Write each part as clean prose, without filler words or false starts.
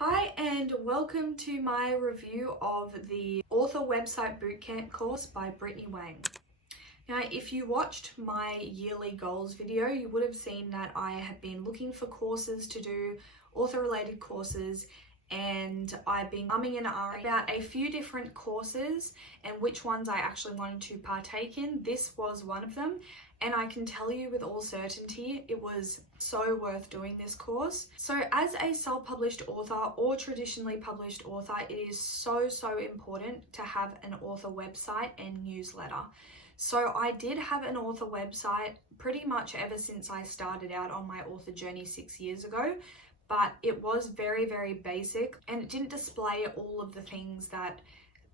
Hi and welcome to my review of the Author Website Bootcamp course by Brittany Wang. Now, if you watched my yearly goals video, you would have seen that I have been looking for courses to do, author-related courses, and I've been umming and ahhing about a few different courses and which ones I actually wanted to partake in. This was one of them, and I can tell you with all certainty it was so worth doing this course. So as a self-published author or traditionally published author, it is so important to have an author website and newsletter. So I did have an author website pretty much ever since I started out on my author journey 6 years ago, but it was very basic and it didn't display all of the things that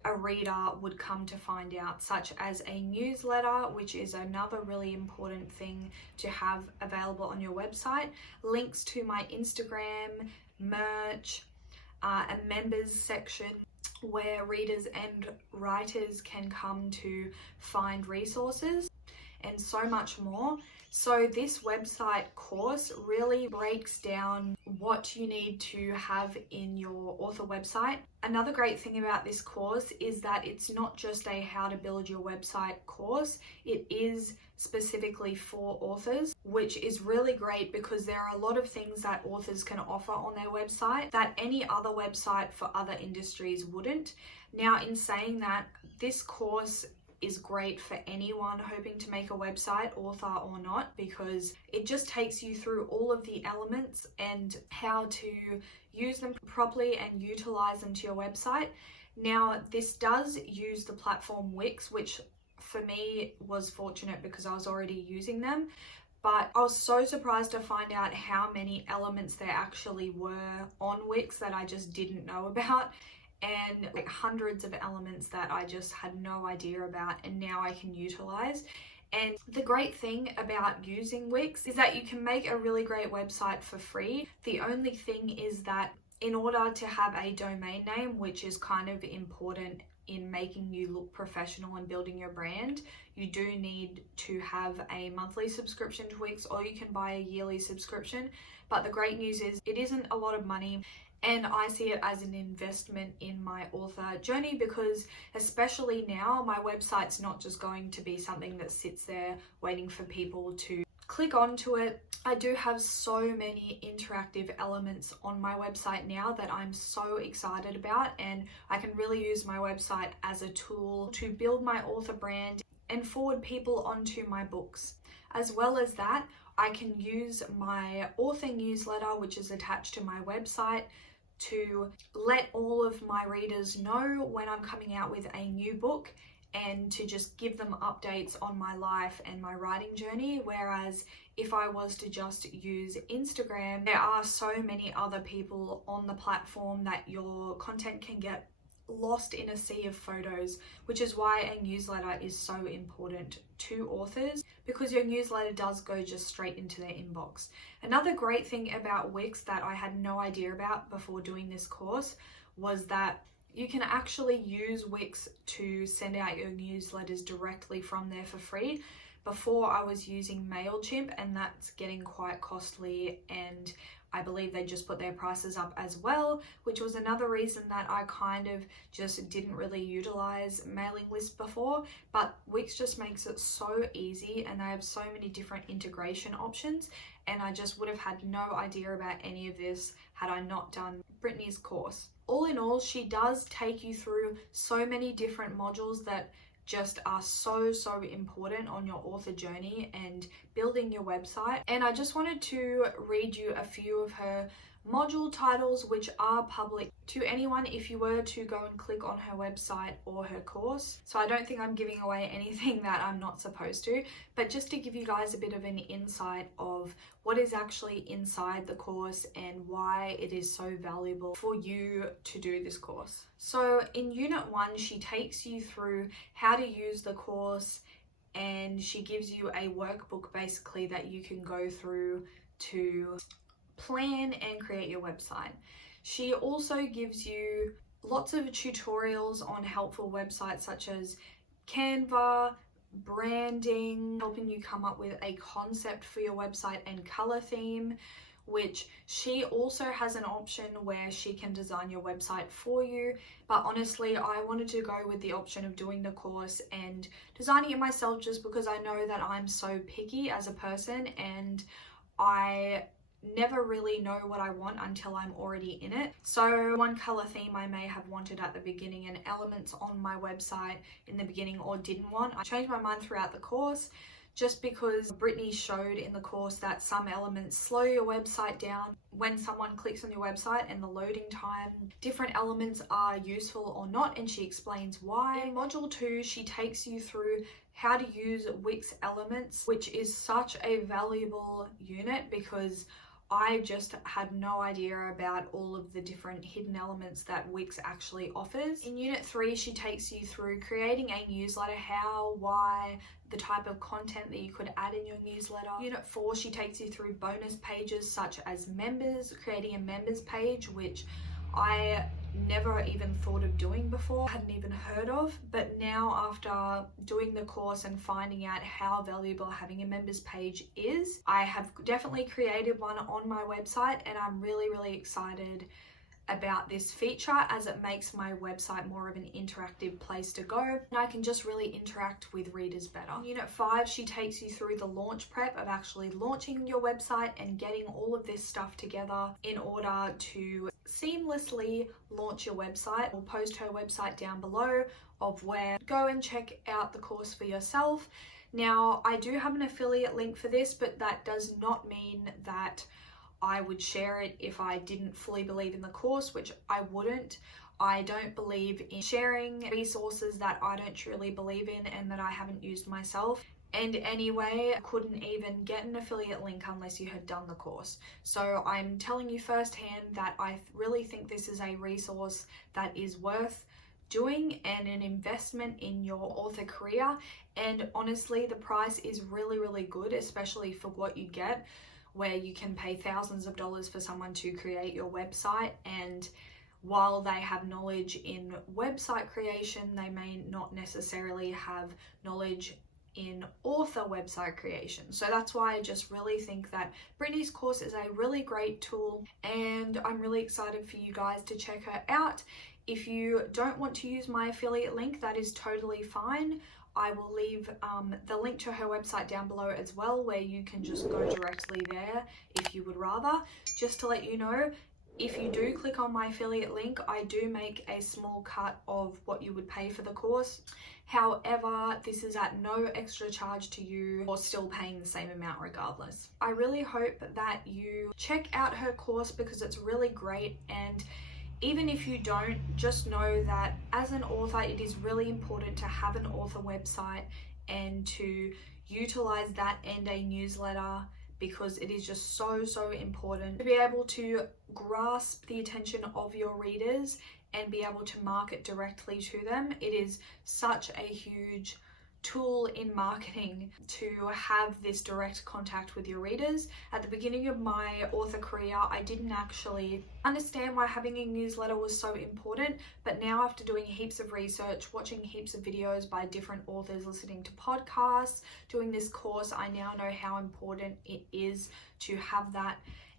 a reader would come to find out, such as a newsletter, which is another really important thing to have available on your website, links to my Instagram, merch, a members section where readers and writers can come to find resources, and so much more. So this website course really breaks down what you need to have in your author website. Another great thing about this course is that it's not just a how to build your website course, it is specifically for authors, which is really great because there are a lot of things that authors can offer on their website that any other website for other industries wouldn't. Now, in saying that, this course is great for anyone hoping to make a website, author or not, because it just takes you through all of the elements and how to use them properly and utilize them to your website. Now, this does use the platform Wix, which for me was fortunate because I was already using them, but I was so surprised to find out how many elements there actually were on Wix that I just didn't know about, and like hundreds of elements that I just had no idea about and now I can utilize. And the great thing about using Wix is that you can make a really great website for free. The only thing is that in order to have a domain name, which is kind of important in making you look professional and building your brand, you do need to have a monthly subscription to Wix, or you can buy a yearly subscription. But the great news is it isn't a lot of money, and I see it as an investment in my author journey, because especially now, my website's not just going to be something that sits there waiting for people to click onto it. I do have so many interactive elements on my website now that I'm so excited about, and I can really use my website as a tool to build my author brand and forward people onto my books. As well as that, I can use my author newsletter, which is attached to my website, to let all of my readers know when I'm coming out with a new book and to just give them updates on my life and my writing journey. Whereas if I was to just use Instagram, there are so many other people on the platform that your content can get lost in a sea of photos, which is why a newsletter is so important to authors, because your newsletter does go just straight into their inbox. Another great thing about Wix that I had no idea about before doing this course was that you can actually use Wix to send out your newsletters directly from there for free. Before, I was using MailChimp, and that's getting quite costly, and I believe they just put their prices up as well, which was another reason that I kind of just didn't really utilize mailing lists before. But Wix just makes it so easy, and they have so many different integration options, and I just would have had no idea about any of this had I not done Brittany's course. All in all, she does take you through so many different modules that just are so important on your author journey and building your website. And I just wanted to read you a few of her module titles, which are public to anyone if you were to go and click on her website or her course. So I don't think I'm giving away anything that I'm not supposed to, but just to give you guys a bit of an insight of what is actually inside the course and why it is so valuable for you to do this course. So in Unit 1, she takes you through how to use the course, and she gives you a workbook basically that you can go through to plan and create your website. She also gives you lots of tutorials on helpful websites such as Canva, branding, helping you come up with a concept for your website and color theme, which she also has an option where she can design your website for you. But honestly, I wanted to go with the option of doing the course and designing it myself, just because I know that I'm so picky as a person and I never really know what I want until I'm already in it. So one color theme I may have wanted at the beginning and elements on my website in the beginning or didn't want, I changed my mind throughout the course, just because Brittany showed in the course that some elements slow your website down when someone clicks on your website and the loading time. Different elements are useful or not, and she explains why. In module 2, she takes you through how to use Wix elements, which is such a valuable unit because I just had no idea about all of the different hidden elements that Wix actually offers. In Unit 3, she takes you through creating a newsletter, how, why, the type of content that you could add in your newsletter. Unit 4, she takes you through bonus pages such as members, creating a members page, which I never even thought of doing before, hadn't even heard of, but now after doing the course and finding out how valuable having a members page is, I have definitely created one on my website, and I'm really excited about this feature as it makes my website more of an interactive place to go, and I can just really interact with readers better. In Unit 5, she takes you through the launch prep of actually launching your website and getting all of this stuff together in order to seamlessly launch your website. I'll post her website down below of where go and check out the course for yourself. Now, I do have an affiliate link for this, but that does not mean that I would share it if I didn't fully believe in the course, which I wouldn't. I don't believe in sharing resources that I don't truly believe in and that I haven't used myself. And anyway, I couldn't even get an affiliate link unless you had done the course. So I'm telling you firsthand that I really think this is a resource that is worth doing and an investment in your author career. And honestly, the price is really good, especially for what you get, where you can pay thousands of dollars for someone to create your website, and while they have knowledge in website creation, they may not necessarily have knowledge in author website creation. So that's why I just really think that Brittany's course is a really great tool, and I'm really excited for you guys to check her out. If you don't want to use my affiliate link, that is totally fine. I will leave the link to her website down below as well, where you can just go directly there if you would rather. Just to let you know, if you do click on my affiliate link, I do make a small cut of what you would pay for the course. However, this is at no extra charge to you, or still paying the same amount regardless. I really hope that you check out her course because it's really great, and even if you don't, just know that as an author, it is really important to have an author website and to utilize that and a newsletter, because it is just so important to be able to grasp the attention of your readers and be able to market directly to them. It is such a huge tool in marketing to have this direct contact with your readers. At the beginning of my author career, I didn't actually understand why having a newsletter was so important, but now after doing heaps of research, watching heaps of videos by different authors, listening to podcasts, doing this course, I now know how important it is to have that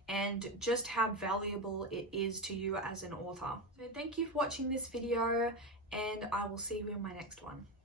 and just how valuable it is to you as an author. So thank you for watching this video, and I will see you in my next one.